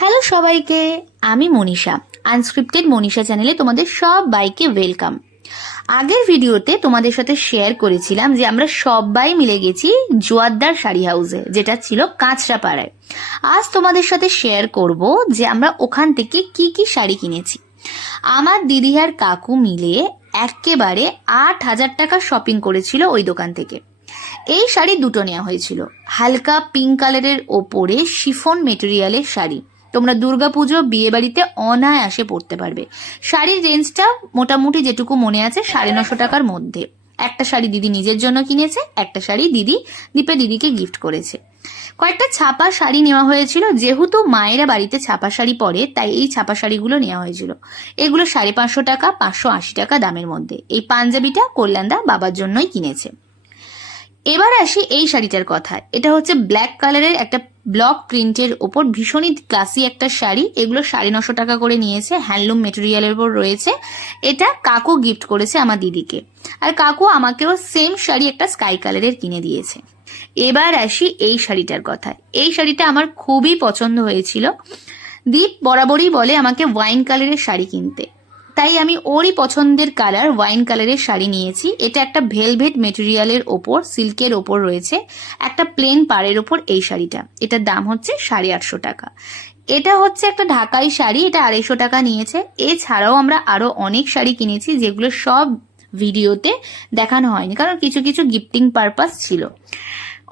Hello সবাইকে, আমি Manisha. Unscripted Manisha চ্যানেলে তোমাদের সবাইকে ওয়েলকাম। আগের ভিডিওতে তোমাদের সাথে শেয়ার করেছিলাম যে আমরা সবাই মিলে গেছি জোয়ারদার শাড়ি হাউসে, যেটা ছিল কাঁচরাপাড়ায়। আজ তোমাদের সাথে শেয়ার করব যে আমরা ওখান থেকে কি কি শাড়ি কিনেছি। আমার দিদি আর কাকু মিলে একেবারে 8,000 টাকা শপিং করেছিল ওই দোকান থেকে। এই শাড়ি দুটো নেওয়া হয়েছিল, হালকা পিঙ্ক কালারের ওপরে শিফন মেটেরিয়ালের শাড়ি। তোমরা দুর্গাপুজো বিয়ে বাড়িতে অনায়াসে পরতে পারবে। শাড়ির রেঞ্জটা মোটামুটি যেটুকু মনে আছে 950 টাকার মধ্যে। একটা শাড়ি দিদি নিজের জন্য কিনেছে, একটা শাড়ি দীপে দিদিকে গিফট করেছে। কয়েকটা ছাপা শাড়ি নেওয়া হয়েছিল, যেহেতু মায়েরা বাড়িতে ছাপা শাড়ি পরে তাই এই ছাপা শাড়িগুলো নেওয়া হয়েছিল। এগুলো 550 টাকা 580 টাকা দামের মধ্যে। এই পাঞ্জাবিটা কল্যাণদা বাবার জন্যই কিনেছে। এবার আসি এই শাড়িটার কথা। এটা হচ্ছে ব্ল্যাক কালারের একটা ব্লক প্রিন্টের ওপর ভীষণই ক্লাসি একটা শাড়ি। এগুলো 950 টাকা করে নিয়েছে, হ্যান্ডলুম মেটেরিয়ালের উপর রয়েছে। এটা কাকু গিফট করেছে আমার দিদিকে, আর কাকু আমাকেও সেম শাড়ি একটা স্কাই কালারের কিনে দিয়েছে। এবার আসি এই শাড়িটার কথা। এই শাড়িটা আমার খুবই পছন্দ হয়েছিল। দীপ বরাবরই বলে আমাকে ওয়াইন কালারের শাড়ি কিনতে, তাই আমি ওরই পছন্দের কালার ওয়াইন কালারের শাড়ি নিয়েছি। এটা একটা ভেলভেট মেটেরিয়ালের ওপর সিল্কের ওপর রয়েছে, একটা প্লেন পাড়ের ওপর এই শাড়িটা। এটার দাম হচ্ছে 850 টাকা। এটা হচ্ছে একটা ঢাকাই শাড়ি, এটা 250 টাকা নিয়েছে। এছাড়াও আমরা আরো অনেক শাড়ি কিনেছি, যেগুলো সব ভিডিওতে দেখানো হয়নি, কারণ কিছু কিছু গিফটিং পারপাস ছিল।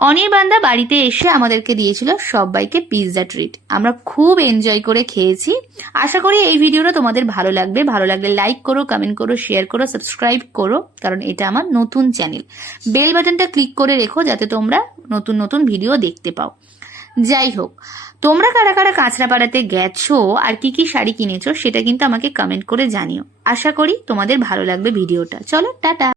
অনির্বাণদা বাড়িতে এসে আমাদেরকে দিয়েছিল সবাইকে পিৎজা ট্রিট। আমরা খুব এনজয় করে খেয়েছি। আশা করি এই ভিডিওটা তোমাদের ভালো লাগবে। ভালো লাগলে লাইক করো, কমেন্ট করো, শেয়ার করো, সাবস্ক্রাইব করো, কারণ এটা আমার নতুন চ্যানেল। বেল বাটনটা ক্লিক করে রেখো যাতে তোমরা নতুন নতুন ভিডিও দেখতে পাও। যাই হোক, তোমরা কারা কারা কাঁচরাপাড়াতে গেছো আর কি কি শাড়ি কিনেছো সেটা কিন্তু আমাকে কমেন্ট করে জানিও। আশা করি তোমাদের ভালো লাগবে ভিডিওটা। চলো টাটা।